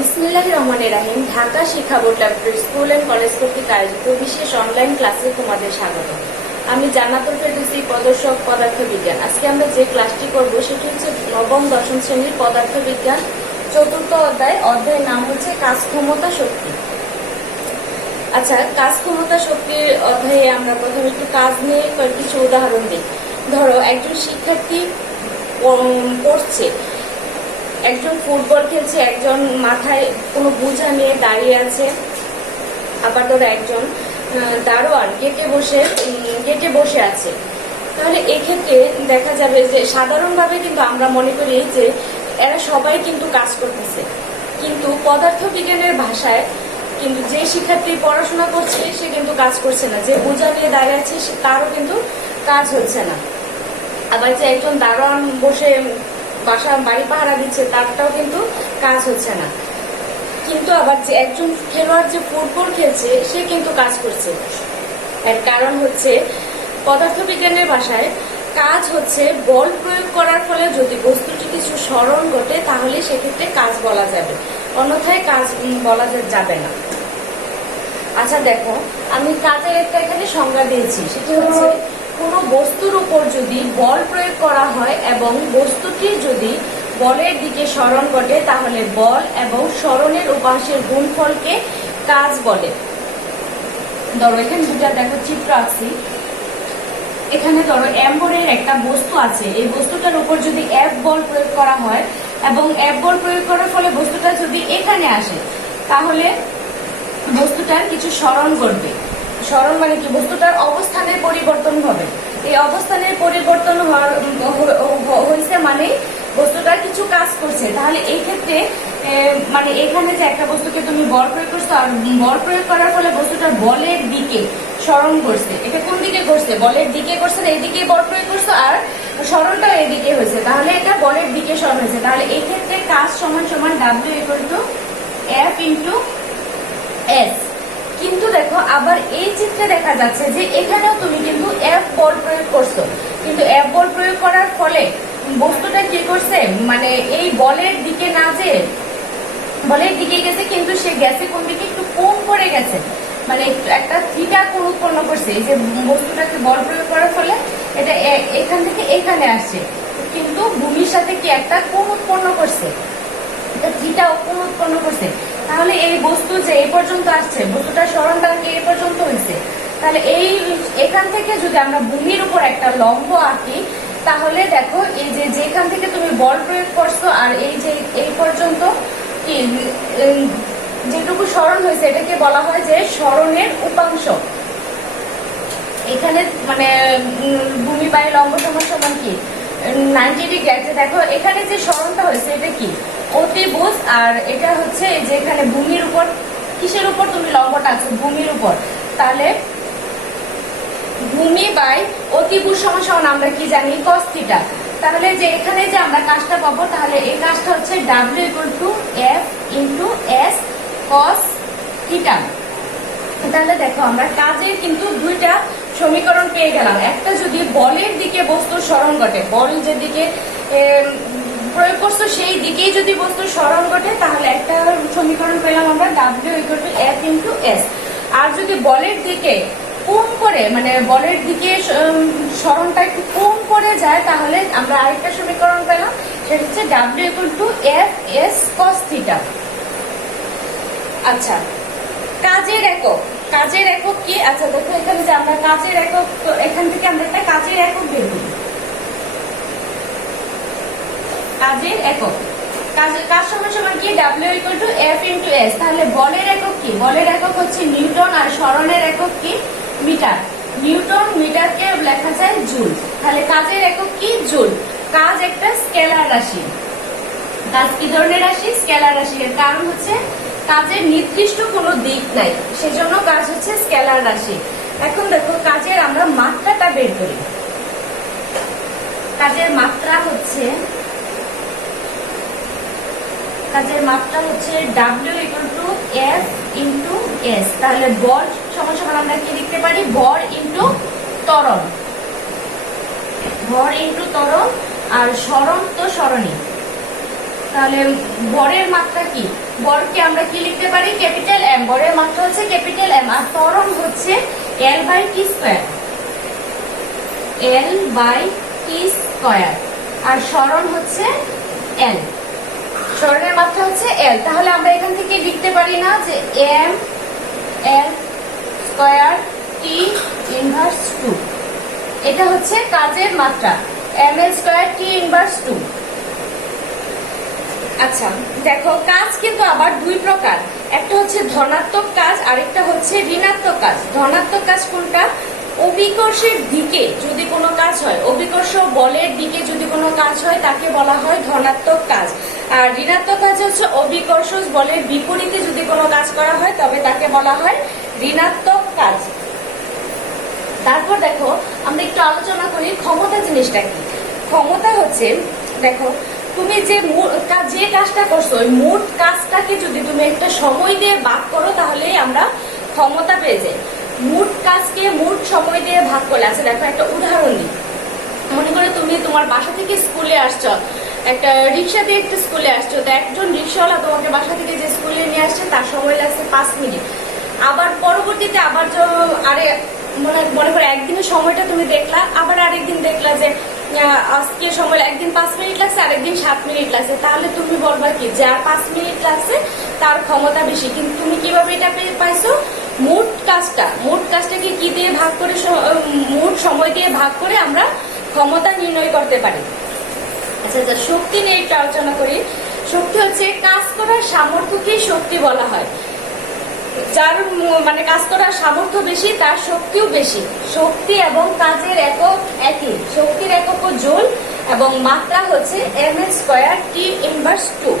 বিসমিল্লাহির রহমানির রহিম। ঢাকা শিক্ষা board laboratory school and college কর্তৃক আয়োজিত বিশেষ অনলাইন ক্লাসে তোমাদের স্বাগত। আমি জান্নাতুল ফেরদৌসী, প্রদর্শক পদার্থবিজ্ঞান। আজকে আমরা যে ক্লাসটি করব সেটি হচ্ছে নবম দশম শ্রেণীর পদার্থবিজ্ঞান চতুর্থ অধ্যায়ের নাম হচ্ছে কাজ ক্ষমতা শক্তি। আচ্ছা, কাজ ক্ষমতা শক্তির অধ্যায়ে আমরা প্রথমে একটু কাজ নিয়ে কিছু উদাহরণ দিই। ধরো, একজন শিক্ষার্থী পড়ছে, একজন ফুটবল খেলছে, একজন মাথায় কোনো বোঝা নিয়ে দাঁড়িয়ে আছে। আবার ধরো একজন দারোয়ান গেটে বসে আছে। তাহলে এক্ষেত্রে দেখা যাবে যে সাধারণভাবে কিন্তু আমরা মনে করি যে এরা সবাই কিন্তু কাজ করতেছে, কিন্তু পদার্থবিজ্ঞানের ভাষায় কিন্তু যে শিক্ষার্থী পড়াশোনা করছে সে কিন্তু কাজ করছে না, যে বোঝা নিয়ে দাঁড়িয়ে আছে তারও কিন্তু কাজ হচ্ছে না। আবার যে একজন দারোয়ান বসে বাড়ি পাহারা দিচ্ছে তারটাও কিন্তু কাজ হচ্ছে না। কিন্তু আবার যে একজন খেলোয়াড় যে ফুটবল খেলছে সে কিন্তু কাজ করছে। এর কারণ হচ্ছে পদার্থবিজ্ঞানের ভাষায় কাজ হচ্ছে বল প্রয়োগ করার ফলে যদি বস্তুটি কিছু স্মরণ ঘটে তাহলে সেক্ষেত্রে কাজ বলা যাবে, অন্যথায় কাজ বলা যাবে না। আচ্ছা দেখো, আমি কাজের একটা এখানে সংজ্ঞা দিয়েছি, সেটি হচ্ছে কোনো বস্তুর উপর যদি বল প্রয়োগ করা হয় এবং বস্তুটির যদি বলের দিকে স্মরণ ঘটে তাহলে বল এবং স্মরণের উপাংশের গুণফলকে কাজ বলে। ধরো এখানে দুটা দেখো চিত্র আছে। এখানে ধরো এর একটা বস্তু আছে, এই বস্তুটার উপর যদি F বল প্রয়োগ করা হয় এবং F বল প্রয়োগ করার ফলে বস্তুটা যদি এখানে আসে তাহলে বস্তুটার কিছু স্মরণ ঘটবে। স্মরণ মানে কি? বস্তুটার অবস্থানের পরিবর্তন হবে। এই অবস্থানের পরিবর্তন হয়েছে মানে বস্তুটার কিছু কাজ করছে। তাহলে এই ক্ষেত্রে মানে এখানে যে একটা বস্তুকে তুমি বল প্রয়োগ করছো আর বল প্রয়োগ করার ফলে বস্তুটার বলের দিকে স্মরণ করছে। এটা কোন দিকে করছে? বলের দিকে করছে, এইদিকে বল প্রয়োগ করছো আর স্মরণটাও এদিকে হয়েছে, তাহলে এটা বলের দিকে স্মরণ হয়েছে। তাহলে এই ক্ষেত্রে কাজ সমান সমান W=F×S। কিন্তু দেখো, আবার এই চিত্রে দেখা যাচ্ছে যে এখানেও তুমি কিন্তু F বল প্রয়োগ করছো, কিন্তু F বল প্রয়োগ করার ফলে বস্তুটা কি করছে, মানে এই বলের দিকে না যে বলের দিকে গেছে, কিন্তু সে গেছে কোন দিকে? একটু কোণ করে গেছে, মানে একটা থিটা কোণ উৎপন্ন করছে। এই যে বস্তুটাকে বল প্রয়োগ করার ফলে এটা এখান থেকে এখানে আসছে, কিন্তু ভূমির সাথে কি একটা কোণ উৎপন্ন করছে, এটা থিটা কোণ উৎপন্ন করছে। তাহলে এই বস্তু যে এই পর্যন্ত আসছে, বস্তুটার স্মরণটা এই পর্যন্ত হয়েছে। তাহলে এখান থেকে যদি আমরা ভূমির উপর একটা লম্ব আঁকি তাহলে দেখো এই যে যেখান থেকে তুমি বল প্রয়োগ করছো আর এই যে এই পর্যন্ত কি যেটুকু স্মরণ হয়েছে এটাকে বলা হয় যে স্মরণের উপাংশ। এখানে মানে ভূমি বাই লম্ব সমান কি 90 ডিগ্রি আছে। দেখো এখানে যে স্মরণটা হয়েছে এটা কি? অতিভুজ। আর এটা হচ্ছে যে এখানে ভূমির উপর, কিসের উপর তুমি লম্বটা আছো? ভূমির উপর। তাহলে ভূমি বাই অতিভুজ সমান আমরা কি জানি? cos theta. তাহলে যে এখানে যে আমরা কাজটা পাবো, তাহলে এই কাজটা হচ্ছে W=F×S cos থিটা। তাহলে দেখো আমরা কাজের কিন্তু দুইটা সমীকরণ পেয়ে গেলাম। একটা যদি বলের দিকে বস্তুর স্মরণ ঘটে, বল যেদিকে প্রয়োগ করছো সেই দিকেই যদি বস্তুর স্মরণ ঘটে তাহলে একটা সমীকরণ পেলাম আমরা W=F×S। আর যদি বলের দিকে কোণ করে, মানে বলের দিকে স্মরণটা একটু কোণ করে যায় তাহলে আমরা আরেকটা সমীকরণ পেলাম, সেটা হচ্ছে W=F/S cos থিটা। আচ্ছা, কাজের একক কি? আচ্ছা দেখো, এখানে যে আমরা কাজের একক, তো এখান থেকে আমরা একটা কাজের একক বের করি। কাজের একক, কাজ সমান কি? W=F×S। তাহলে বলের একক কি? বলের একক হচ্ছে নিউটন, আর স্মরণের একক কি? মিটার। নিউটন, মিটারকে লেখা যায় জুল। তাহলে কাজের একক কি? জুল। কাজ একটা স্কেলার রাশি। কাজ কি ধরনের রাশি? স্কেলার রাশি। এর কারণ হচ্ছে কাজের নির্দিষ্ট কোনো দিক নাই, সেজন্য কাজ হচ্ছে স্কেলার রাশি। এখন দেখো কাজের আমরা মাত্রাটা বের করি। কাজের মাত্রা হচ্ছে W=F×S। তাহলে বল সমান আমরা কি লিখতে পারি? ভর ইন্টু ত্বরণ। ভর ইন্টু ত্বরণ। আর স্মরণ তো স্মরণী, তাহলে বরের মাত্রা কি? বরকে আমরা কি লিখতে পারি? Capital M. বরের মাত্রা হচ্ছে ক্যাপিটাল এম। আর ত্বরণ হচ্ছে L by T square. L by T square. আর সরণ হচ্ছে এল। সরণের মাত্রা হচ্ছে এল। তাহলে আমরা এখান থেকে লিখতে পারি না যে M L square T inverse 2। এটা হচ্ছে কাজের মাত্রা, M L square T inverse 2। আচ্ছা দেখো, কাজ কিন্তু আবার দুই প্রকার। একটা হচ্ছে ধনাত্মক কাজ, আরেকটা হচ্ছে ঋণাত্মক কাজ। ধনাত্মক কাজ কোনটা? অভিকর্ষের দিকে যদি কোনো কাজ হয়, অভিকর্ষ বলের দিকে যদি কোনো কাজ হয় তাকে বলা হয় ধনাত্মক কাজ। আর ঋণাত্মক কাজ হচ্ছে অভিকর্ষ বলের বিপরীতে যদি কোনো কাজ করা হয় তবে তাকে বলা হয় ঋণাত্মক কাজ। তারপর দেখো, আমরা একটু আলোচনা করি ক্ষমতা জিনিসটা কি। ক্ষমতা হচ্ছে, দেখো তুমি যে কাজটা করছো ওই মোট কাজটাকে যদি তুমি একটা সময় দিয়ে ভাগ করো তাহলে আমরা ক্ষমতা পেয়ে যাই। মোট কাজকে মোট সময় দিয়ে ভাগ করলে, আচ্ছা দেখো একটা উদাহরণ দিই। মনে করো তুমি তোমার বাসা থেকে স্কুলে আসছো, একটা রিক্সা দিয়ে একটু স্কুলে আসছো, তো একজন রিক্সাওয়ালা তোমাকে বাসা থেকে যে স্কুলে নিয়ে আসছে তার সময় লাগছে 5 মিনিট। আবার পরবর্তীতে আবার মনে করো একদিনের সময়টা তুমি দেখলা, আবার আরেকদিন দেখলা যে আজকে সময় একদিন 5 মিনিট লাগছে, আরেকদিন 7 মিনিট লাগছে। তাহলে তুমি বলবা কি, যার 5 মিনিট লাগছে তার ক্ষমতা বেশি। কিন্তু তুমি কিভাবে এটা পাইছো? মোট কাজটাকে কি দিয়ে ভাগ করে, মোট সময় দিয়ে ভাগ করে আমরা ক্ষমতা নির্ণয় করতে পারি। আচ্ছা, শক্তি নিয়ে একটু আলোচনা করি। শক্তি হচ্ছে কাজ করার সামর্থ্যকে শক্তি বলা হয়। যার মানে কাজ করার সামর্থ্য বেশি তার শক্তিও বেশি। শক্তি এবং কাজের একক একই। শক্তির একক জুল এবং মাত্রা হচ্ছে M L square T inverse 2।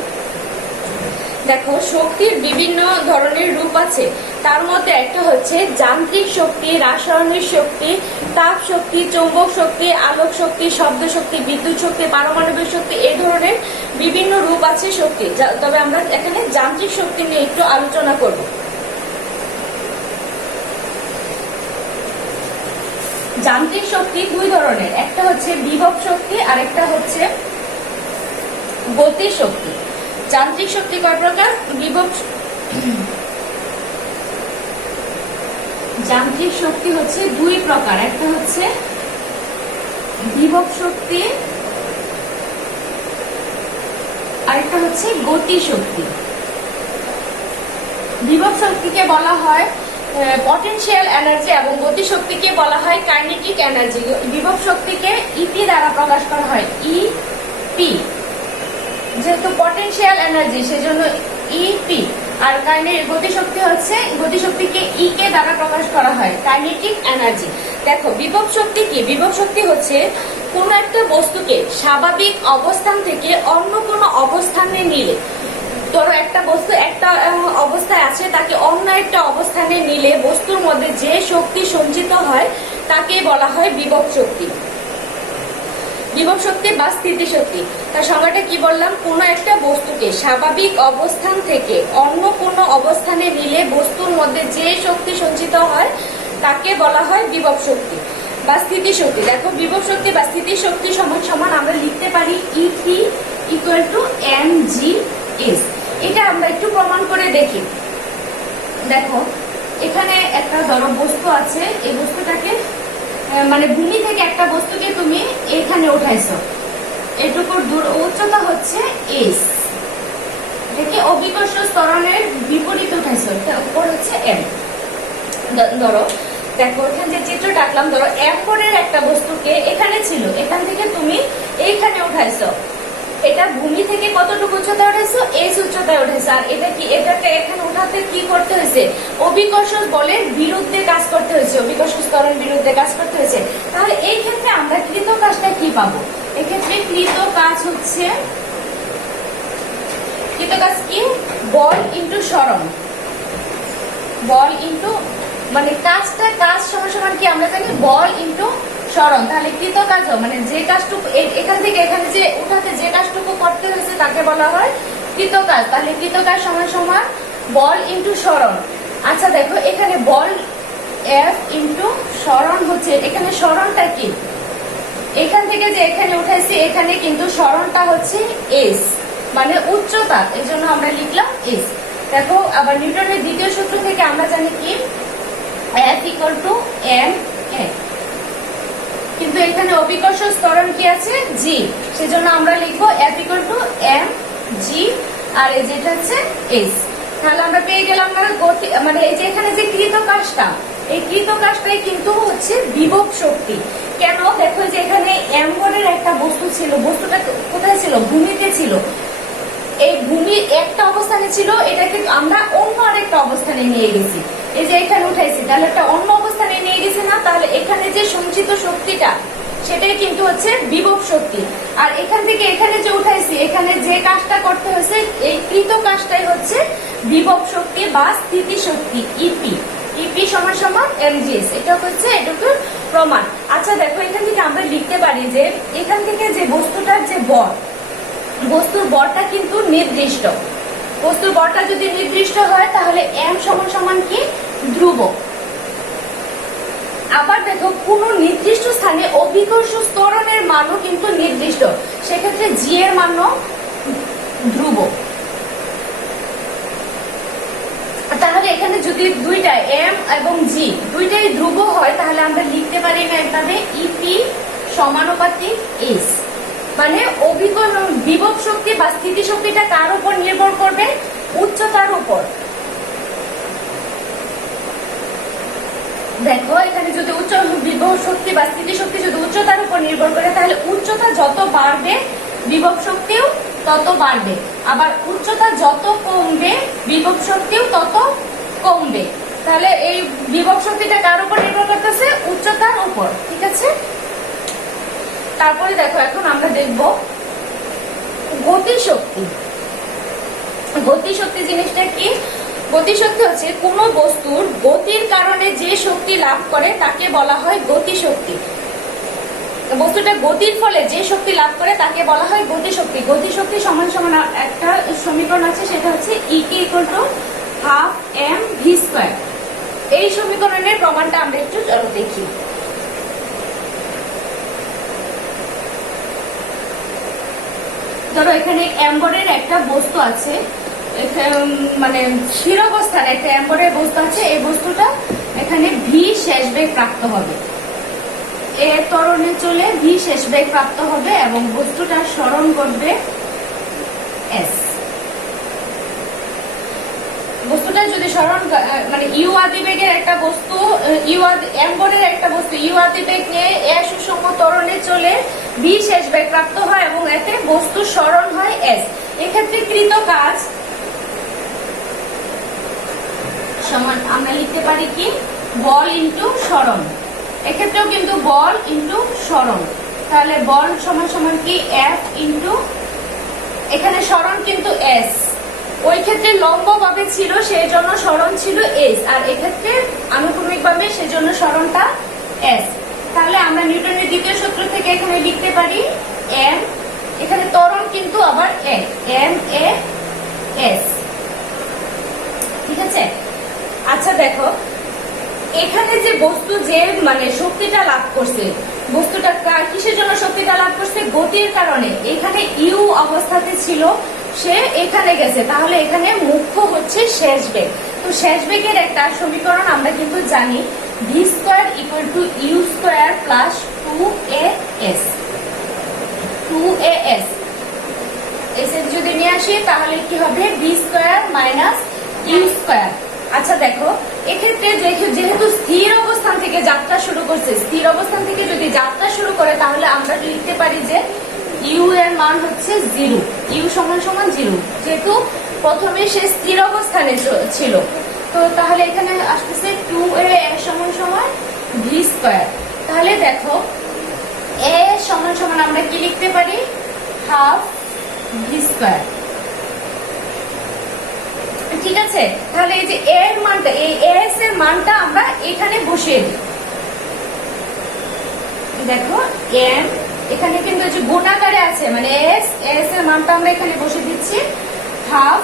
দেখো, শক্তির বিভিন্ন ধরনের রূপ আছে। তার মধ্যে একটা হচ্ছে যান্ত্রিক শক্তি, রাসায়নিক শক্তি, তাপ শক্তি, চৌম্বক শক্তি, আলোক শক্তি, শব্দ শক্তি, বিদ্যুৎ শক্তি, পারমাণবিক শক্তি। এই ধরনের বিভিন্ন রূপ আছে শক্তি। তবে আমরা এখানে যান্ত্রিক শক্তি নিয়ে একটু আলোচনা করব। যান্ত্রিক শক্তি দুই ধরনের, একটা হচ্ছে বিভব শক্তি আর একটা হচ্ছে গতি শক্তি। যান্ত্রিক শক্তি কয় প্রকার? যান্ত্রিক শক্তি হচ্ছে দুই প্রকার, একটা হচ্ছে বিভব শক্তি আরেকটা হচ্ছে গতি শক্তি। বিভব শক্তিকে বলা হয় পটেনশিয়াল এনার্জি এবং গতি শক্তিকে বলা হয় কাইনেটিক এনার্জি। বিভব শক্তিকে ইপি দ্বারা প্রকাশ করা হয়, ইপি। যেহেতু পটেনশিয়াল এনার্জি সেজন্য ইপি। আর গতি শক্তি হচ্ছে, গতি শক্তিকে ই কে দ্বারা প্রকাশ করা হয়, কাইনেটিক এনার্জি। দেখো, বিভব শক্তি কি? বিভব শক্তি হচ্ছে কোন একটা বস্তুকে স্বাভাবিক অবস্থান থেকে অন্য কোনো অবস্থানে নিলে, ধরো একটা বস্তু একটা অবস্থায় আছে, তাকে অন্য একটা অবস্থানে নিলে বস্তুর মধ্যে যে শক্তি সঞ্চিত হয় তাকে বলা হয় বিভব শক্তি। বিভব শক্তি বা স্থিতিশক্তি, তার সংজ্ঞাটা কি বললাম? কোনো একটা বস্তুকে স্বাভাবিক অবস্থান থেকে অন্য কোনো অবস্থানে নিলে বস্তুর মধ্যে যে শক্তি সঞ্চিত হয় তাকে বলা হয় বিভব শক্তি বা স্থিতিশক্তি। দেখো, বিভব শক্তি বা স্থিতিশক্তি সমান সমান আমরা লিখতে পারি E3 ইকুয়াল টু mgS। এটা আমরা একটু প্রমাণ করে দেখি। দেখো, এখানে একটা ধরো বস্তু আছে, এই বস্তুটাকে মানে ভূমি থেকে একটা বস্তুকে তুমি এখানে উঠাইছো, এটুকুর উচ্চতা হচ্ছে s, এটাকে অভিকর্ষ ত্বরণের বিপরীত উঠাইছো, এটা উপর হচ্ছে m। ধরো দেখো, এখানে যে চিত্রটা আঁকলাম, ধরো m এর একটা বস্তুকে এখানে ছিল, এখান থেকে তুমি এইখানে উঠাইছো, এটা ভূমি থেকে কতটুকু উচ্চতায় উঠেছো? s উচ্চতায় উঠেছে। আর এটা কি, এটাকে এখানে উঠাতে কি করতে হয়েছে? অভিকর্ষ বলের বিরুদ্ধে কাজ করতে হয়েছে, অভিকর্ষ ত্বরণ বিরুদ্ধে কাজ করতে হয়েছে। তাহলে এই ক্ষেত্রে আমরা কৃত কাজটা কি পাবো? এক্ষেত্রে কৃত কাজ হচ্ছে, কৃত কাজ কি? বল ইন্টু সরণ। বল ইন্টু মানে কাজ সমান সমান কি আমরা জানি? বল ইন্টু সরণ। তাহলে কৃত কাজও মানে যে কাজটুকু এখান থেকে এখানে যে উঠাতে যে কাজটুকু করতে হয়েছে তাকে বলা হয় কৃত কাজ। তাহলে কৃত কাজ সমান সমান বল ইন্টু সরণ। আচ্ছা দেখো, এখানে বল F ইন্টু সরণ হচ্ছে, এখানে সরণটা কি? এখান থেকে যে এখানে উঠাইছি এখানে কিন্তু সরণটা হচ্ছে S। মানে উচ্চতা, এই জন্য আমরা লিখলাম এস। দেখো আবার নিউটনের দ্বিতীয় সূত্র থেকে আমরা জানি কি F equal to M A, কিন্তু এখানে অভিকর্ষ ত্বরণ কি আছে জি, সেজন্য আমরা লিখবো F equal to M G, আর এই যেটা হচ্ছে এস। তাহলে আমরা পেয়ে গেলাম গতি, মানে এই যে এখানে যে কৃত কাজটা, এই কৃত কাজটাই কিন্তু হচ্ছে বিভব শক্তি। কেন? দেখো যে এখানে এম বলের একটা বস্তু ছিল, বস্তুটা কোথায় ছিল? ভূমিতে ছিল। এই ভূমি একটা অবস্থানে ছিল, এটাকে আমরা অন্য আরেকটা অবস্থানে নিয়ে গেছি, এই যে এখানে উঠাইছি, তাহলে একটা অন্য অবস্থানে নিয়ে গেছি না, তাহলে এখানে যে সঞ্চিত শক্তিটা সেটাই কিন্তু হচ্ছে বিভব শক্তি। আর এখান থেকে এখানে যে উঠাইছি, এখানে যে কাজটা করতে হয়েছে, এই কৃত কাজটাই হচ্ছে বিভব শক্তি বা স্থিতি শক্তি, ইপি। ইপি সমান সমান এমজিএস, এটা হচ্ছে এটুকুর প্রমাণ। আচ্ছা দেখো এখান থেকে আমরা লিখতে পারি যে এখান থেকে যে বস্তুটার যে বল, বস্তুর বলটা কিন্তু নির্দিষ্ট। বস্তুর বলটা যদি নির্দিষ্ট হয় তাহলে এম সমান সমান কি ধ্রুবক। আবার দেখো কোন নির্দিষ্ট স্থানে অভিকর্ষ ত্বরণের মানও কিন্তু নির্দিষ্ট, সেক্ষেত্রে জি এর মানও ধ্রুবক। তাহলে এখানে যদি দুইটা এম এবং জি দুইটাই ধ্রুব হয়, তাহলে আমরা লিখতে পারি না একভাবে ইপি সমানুপাতিক এস, মানে বিভব শক্তি বা স্থিতি শক্তিটা কার উপর নির্ভর করবে? উচ্চতার উপর। দেখো এখানে যদি উচ্চ বিভব শক্তি বা স্থিতি শক্তি যদি উচ্চতার উপর নির্ভর করে, তাহলে উচ্চতা যত বাড়বে বিভব শক্তিও তত বাড়বে, আবার উচ্চতা যত কমবে বিভব শক্তিও তত কমবে। তাহলে এই বিভব শক্তিটা কার উপর নির্ভর করতেছে? উচ্চতার উপর। ঠিক আছে, তারপরে দেখো এখন আমরা দেখব গতিশক্তি। গতিশক্তি জিনিসটা কি? গতিশক্তি হচ্ছে কোন বস্তুর গতির কারণে যে শক্তি লাভ করে তাকে বলা হয় গতিশক্তি। বস্তুটা গতির ফলে যে শক্তি লাভ করে তাকে বলা হয় গতিশক্তি। গতিশক্তি সমান সমান একটা সমীকরণ আছে, সেটা হচ্ছে E K equal to half M V square. এই সমীকরণের প্রমাণটা আমরা একটু দেখি। ধরো এখানে এম্বরের একটা বস্তু আছে, মানে স্থির অবস্থায় একটা এম্বরের বস্তু আছে, এই বস্তুটা এখানে ভি শেষ বেগ প্রাপ্ত হবে, এ ত্বরণে চলে ভি শেষ বেগ প্রাপ্ত হবে এবং বস্তুটা সরণ করবে এস। বস্তুটা যদি সরণ মানে ইউ আদি বেগের একটা বস্তু, এম্বরের একটা বস্তু ইউ আদি বেগ নিয়ে এ সুষম ত্বরণে চলে ভি শেষ বেগ প্রাপ্ত হয় এবং এতে বস্তু সরণ হয় এস। এক্ষেত্রে কৃত কাজ সমান আমরা লিখতে পারি কি বল ইন্টু সরণ। এক্ষেত্রেও কিন্তু বল ইন্টু সরণ, তাহলে বল সমান সমান কি এফ ইন্টু, এখানে সরণ কিন্তু এস, ওই ক্ষেত্রে লম্ব ভাবে ছিল সেই জন্য সরণ ছিল এস, আর এক্ষেত্রে আনুভূমিক ভাবে সেজন্য সরণটা এস। তাহলে আমরা নিউটনের দ্বিতীয় সূত্র থেকে এখানে লিখতে পারি এম, এখানে ত্বরণ কিন্তু আবার এম এ এস। ঠিক আছে, আচ্ছা দেখো এখানে যে বস্তু যে মানে শক্তিটা লাভ করছে, বস্তুটা কিসের জন্য শক্তিটা লাভ করছে? গতির কারণে। এখানে ইউ অবস্থাতে ছিল, সে এখানে গেছে, তাহলে এখানে মুখ্য হচ্ছে শেষ বেগ। তো শেষ বেগের একটা সমীকরণ আমরা কিন্তু জানি, v square equal to u square plus 2as। 2as এসে যদি নিয়ে আসি তাহলে কি হবে? V square minus u square. আচ্ছা দেখো এক্ষেত্রে যেহেতু স্থির অবস্থান থেকে যাত্রা শুরু করছে, স্থির অবস্থান থেকে যদি যাত্রা শুরু করে তাহলে আমরা লিখতে পারি যে ইউ এর মান হচ্ছে 0, ইউ সমান সমান 0, যেহেতু প্রথমে সে স্থির অবস্থানে ছিল। তো তাহলে এখানে আসতেছে 2a সমান সমান ভি স্কয়ার। তাহলে দেখো এ সমান সমান আমরা কি লিখতে পারি? Half v square. ঠিক আছে, তাহলে এই যে এর মানটা, এই এস এর মানটা আমরা এখানে বসিয়ে দিই। দেখো এম এখানে কিন্তু যে গুণাকারে আছে, মানে এস এর মানটা আমরা এখানে বসিয়ে দিচ্ছি হাফ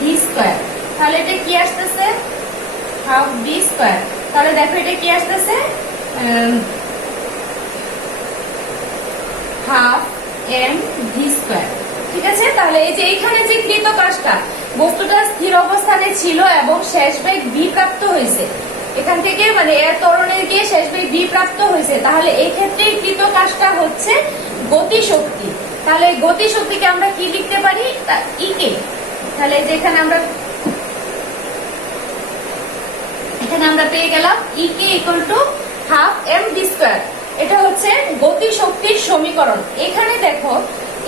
ভি স্কয়ার। তাহলে এটা কি আসতেছে? Half v square. তাহলে দেখো এটা কি আসতেছে? Half M V square. ঠিক আছে, তাহলে এই যে এইখানে যে কৃত কাজটা, বস্তুটা স্থির অবস্থানে ছিল এবং শেষ বেগ ভি প্রাপ্ত হয়েছে, এখান থেকে মানে এর ত্বরণে গিয়ে শেষ বেগ ভি প্রাপ্ত হয়েছে, তাহলে এই ক্ষেত্রে কৃত কাজটা হচ্ছে গতিশক্তি। তাহলে এই গতিশক্তিকে আমরা কি লিখতে পারি, ইকে। তাহলে যেখানে আমরা পেয়ে গেলাম E K equal to half M V square. এটা হচ্ছে গতিশক্তির সমীকরণ। এখানে দেখো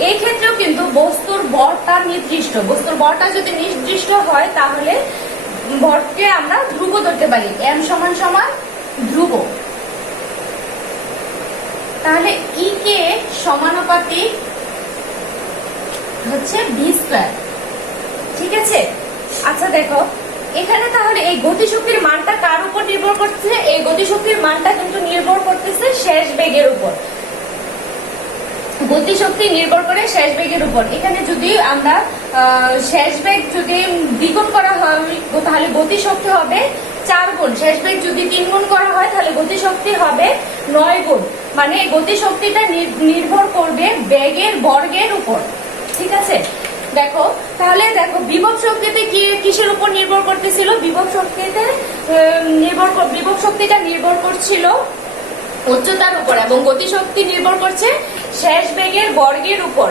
এই ক্ষেত্রেও কিন্তু বস্তুর ভরটা নির্দিষ্ট, বস্তুর ভরটা যদি নির্দিষ্ট হয় তাহলে ভরকে আমরা ধ্রুব ধরতে পারি, এম সমান সমান ধ্রুব। তাহলে ইকে সমানুপাতিক হচ্ছে ভি স্কয়ার। ঠিক আছে, আচ্ছা দেখো এখানে তাহলে এই গতিশক্তির মানটা কার উপর নির্ভর করছে, এই গতিশক্তির মানটা কিন্তু নির্ভর করতেছে শেষ বেগের উপর। গতিশক্তি নির্ভর করে শেষ বেগের উপর। এখানে যদি আমরা শেষ বেগ যদি দ্বিগুণ করা হয় তাহলে গতিশক্তি হবে 4 গুণ, শেষ বেগ যদি 3 গুণ করা হয় তাহলে গতিশক্তি হবে 9 গুণ। মানে গতিশক্তিটা নির্ভর করবে বেগের বর্গের উপর। ঠিক আছে, দেখো তাহলে দেখো বিভব শক্তিতে কিসের উপর নির্ভর করতেছিল, বিভব শক্তিটা নির্ভর করছিল উচ্চতার উপর, এবং গতিশক্তি নির্ভর করছে শেষ বেগের বর্গের উপর।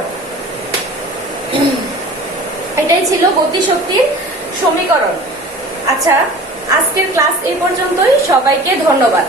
এটাই ছিল গতিশক্তির সমীকরণ। আচ্ছা, আজকের ক্লাস এই পর্যন্তই। সবাইকে ধন্যবাদ।